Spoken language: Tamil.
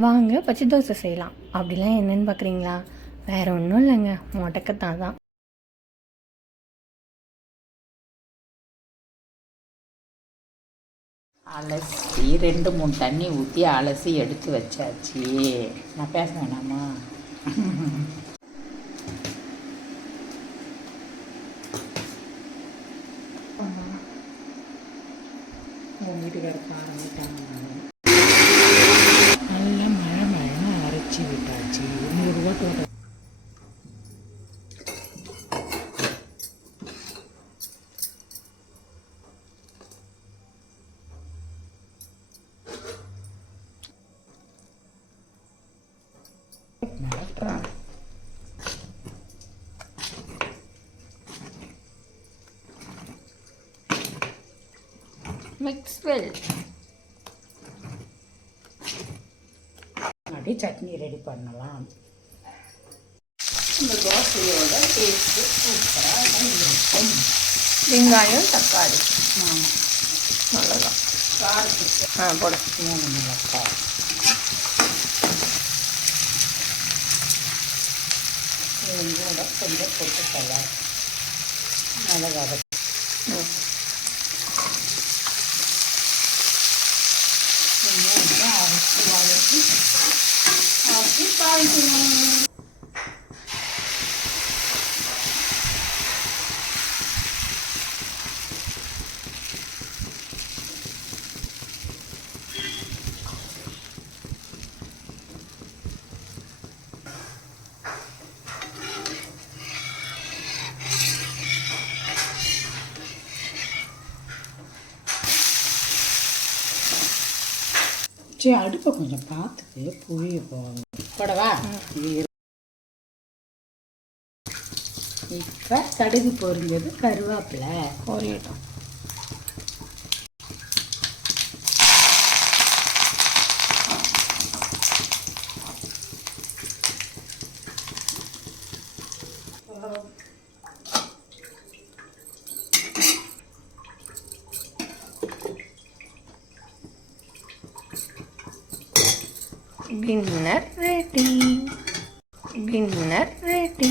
வாங்க பச்சை தோசை செய்யலாம். அப்படிலாம் என்னன்னு பார்க்குறீங்களா? வேறு ஒன்றும் இல்லைங்க, முடக்கத்தான் தான். அலசி 2-3 தண்ணி ஊற்றி அலசி எடுத்து வச்சாச்சு. நான் பேச வேணாமா? உங்கள் வீட்டுக்காரருக்கு ஆரம்பிட்டாங்க. நல்லா மழை மழைன்னு அரைச்சி விட்டாச்சு. 100 ரூபா நடக்கிறான். Mix well. அப்படியே சட்னி ரெடி பண்ணலாம். இந்த தோசையோட டேஸ்ட்டு சூப்பராக இருக்கும். வெங்காயம் தக்காளி அவ்வளோதான். காரத்துக்கு போட 3 மிளகாய். கூட கொஞ்சம் பொட்டுக்கடலை மிளகாய் அரைச்சி வதக்கி ஆக்கி தாளிக்கணும். சரி, அடுப்பை கொஞ்சம் பார்த்துட்டு புளிய போடவா. இப்போ கடுகு பொரிஞ்சது, கருவேப்பிலை பொரியட்டும். Dinner ready.